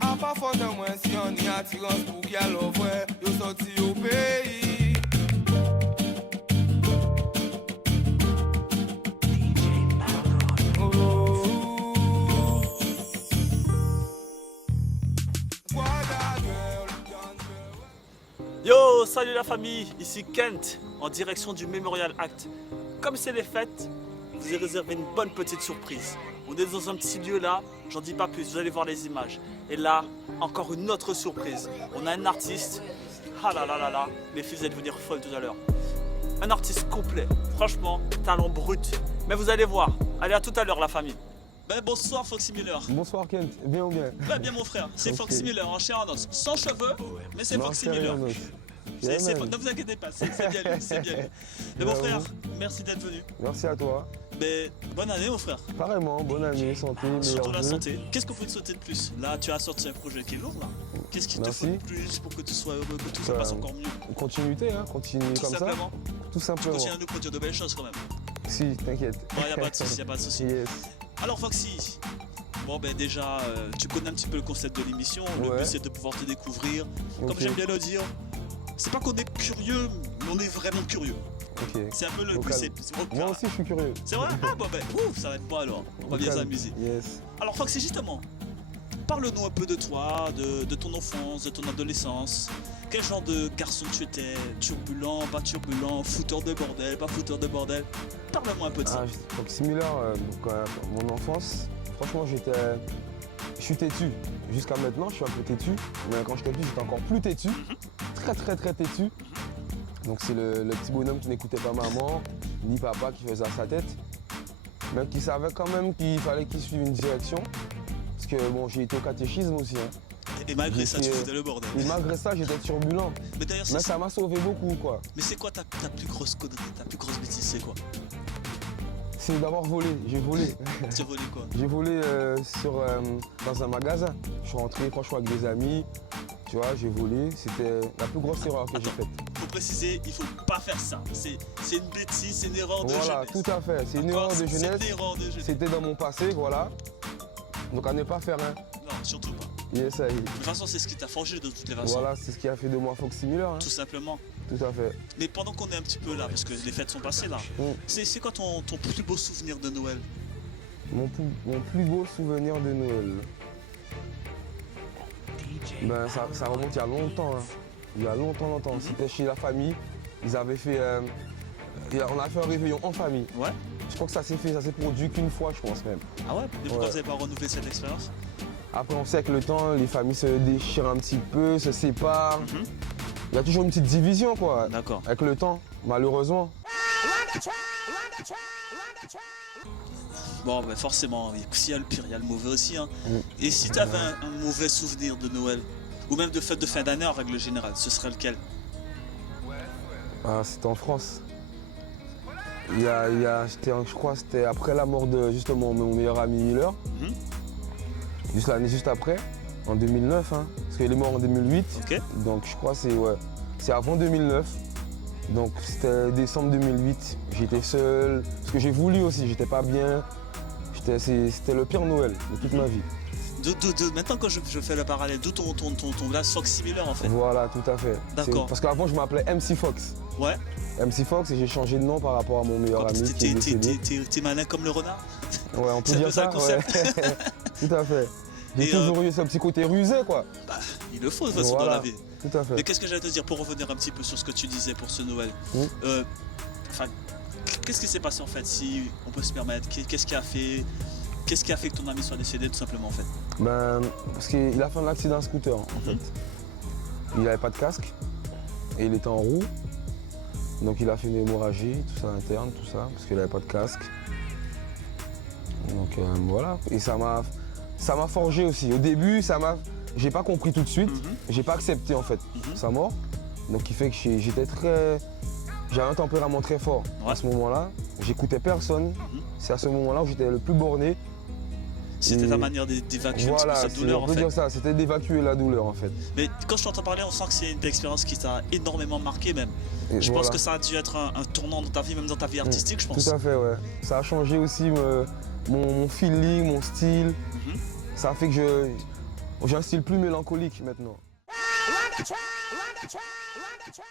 A pa fote mwen si an ni atirans pou ki alo vwe, yo soti yo peyi. Yo, salut la famille, ici Kent, en direction du Memorial Act. Comme c'est les fêtes, je vous ai réservé une bonne petite surprise. On est dans un petit lieu là, j'en dis pas plus, vous allez voir les images. Et là, encore une autre surprise. On a un artiste, ah là là là là, les filles allaient devenir folles tout à l'heure. Un artiste complet, franchement, talent brut. Mais vous allez voir, allez à tout à l'heure la famille. Ben, bonsoir Foxy Miller. Bonsoir Kent, bien ou bien? Ben, bien mon frère, c'est Okay. Foxy Miller en chair en os, sans cheveux, mais c'est Foxy Miller. Ne vous inquiétez pas, c'est bien lui, c'est bien lui. Mais mon frère, merci d'être venu. Merci à toi. Mais bonne année mon frère. Pareillement, bonne année, santé, Surtout la meilleurs vœux. santé. Qu'est-ce qu'on peut te souhaiter de plus? Là, tu as sorti un projet qui est lourd là. Qu'est-ce qu'il te faut de plus pour que tu sois heureux, que tout se passe encore mieux? Continuité, hein, continue Tout comme simplement. ça. Tout Tu simplement. continues à nous produire de belles choses quand même. Si, t'inquiète. Bon, y a pas de souci, y a pas de souci. Yes. Alors Foxy, bon ben déjà, tu connais un petit peu le concept de l'émission. Le Ouais. but c'est de pouvoir te découvrir. Comme Ok. j'aime bien le dire, c'est pas qu'on est curieux, mais on est vraiment curieux. Ok. C'est un peu le Au but, calme. c'est Moi aussi, je suis curieux. C'est vrai? Ah bon ben, ouf, ça va être bon alors. On va Au bien calme. s'amuser. Yes. Alors Foxy, justement, parle-nous un peu de toi, de ton enfance, de ton adolescence. Quel genre de garçon tu étais? Turbulent, pas turbulent, fouteur de bordel, pas fouteur de bordel? Parle-moi un peu de ça. Ah, donc similaire, mon enfance, franchement, je suis têtu. Jusqu'à maintenant, je suis un peu têtu. Mais quand j'étais petit, j'étais encore plus têtu. Très, très, très têtu. Donc c'est le petit bonhomme qui n'écoutait pas maman, ni papa qui faisait à sa tête. Mais qui savait quand même qu'il fallait qu'il suive une direction. Parce que bon, j'ai été au catéchisme aussi. Hein. Et malgré ça, tu j'étais- foutais le bordel. Et malgré ça, j'étais turbulent. Mais d'ailleurs, Mais ça m'a sauvé beaucoup, quoi. mais c'est quoi ta plus grosse connerie, ta plus grosse bêtise, c'est quoi? C'est d'avoir volé. J'ai volé. Tu as volé quoi? J'ai volé dans un magasin. Je suis rentré franchement avec des amis. Tu vois, j'ai volé. C'était la plus grosse erreur que j'ai faite. Faut préciser, il faut pas faire ça. C'est une bêtise, c'est une erreur de Voilà, jeunesse. tout à fait. C'est une D'accord, erreur de c'est jeunesse. une erreur de jeunesse. C'était dans mon passé, voilà. Donc à ne pas faire un. Non, surtout pas. Yes, ça y est. De toute façon, c'est ce qui t'a forgé de toutes les façons. Voilà, c'est ce qui a fait de moi Foxy Miller. Hein. Tout simplement. Tout à fait. Mais pendant qu'on est un petit peu là, parce que les fêtes sont passées là, Mm. c'est quoi ton plus beau souvenir de Noël? Mon plus beau souvenir de Noël. Ben, ça remonte il y a longtemps. Hein. Il y a longtemps. C'était chez la famille. Ils avaient fait. On a fait un réveillon en famille. Ouais. Je crois que ça s'est produit qu'une fois, je pense même. Ah ouais? Et pourquoi Ouais. vous n'avez pas renouvelé cette expérience? Après, on sait que le temps, les familles se déchirent un petit peu, se séparent. Mhm. Il y a toujours une petite division, quoi. D'accord. Avec le temps, malheureusement. Bon, ben forcément, s'il y a le pire, il y a le mauvais aussi. Hein. Mm. Et si tu avais un mauvais souvenir de Noël, ou même de fête de fin d'année en règle générale, ce serait lequel? Ah, c'était en France. Je crois que c'était après la mort de justement mon meilleur ami Miller. Mhm. Juste l'année juste après, en 2009. Hein, parce qu'il est mort en 2008. Ok. Donc je crois que c'est avant 2009. Donc c'était décembre 2008. J'étais seul. Parce que j'ai voulu aussi, j'étais pas bien. C'était le pire Noël de toute ma vie. Maintenant que je fais le parallèle, d'où ton glace Foxy Miller en fait? Voilà, tout à fait. D'accord. Parce qu'avant je m'appelais MC Fox. Ouais. MC Fox et j'ai changé de nom par rapport à mon meilleur ami qui est décédé. T'es malin comme le renard? Ouais, on peut C'est un dire peu ça ça. le concept. Ouais. Tout à fait. J'ai Et, toujours eu ce petit côté rusé, quoi. Bah, il le faut de toute façon dans Voilà. la vie. Tout à fait. Mais qu'est-ce que j'allais te dire pour revenir un petit peu sur ce que tu disais pour ce Noël? Mm. Enfin, qu'est-ce qui s'est passé en fait, si on peut se permettre? Qu'est-ce qui a fait que ton ami soit décédé tout simplement en fait? Ben, parce qu'il a fait un accident de scooter, en fait. Il n'avait pas de casque et il était en roue. Donc il a fait une hémorragie, tout ça interne, tout ça, parce qu'il n'avait pas de casque. Donc voilà. Et ça m'a forgé aussi. Au début, j'ai pas compris tout de suite. J'ai pas accepté en fait sa mort. Donc qui fait que j'avais un tempérament très fort à ce moment-là. J'écoutais personne. C'est à ce moment-là où j'étais le plus borné. C'était Et ta manière d'évacuer un petit peu voilà, cette douleur on en peut fait. dire ça, c'était d'évacuer la douleur en fait. Mais quand je t'entends parler, on sent que c'est une expérience qui t'a énormément marqué même. Et Je pense voilà. que ça a dû être un tournant dans ta vie, même dans ta vie artistique, je pense. Tout à fait, ouais. Ça a changé aussi mon feeling, mon style. Mhm. Ça a fait que j'ai un style plus mélancolique maintenant. Run the track, run the track, run the track.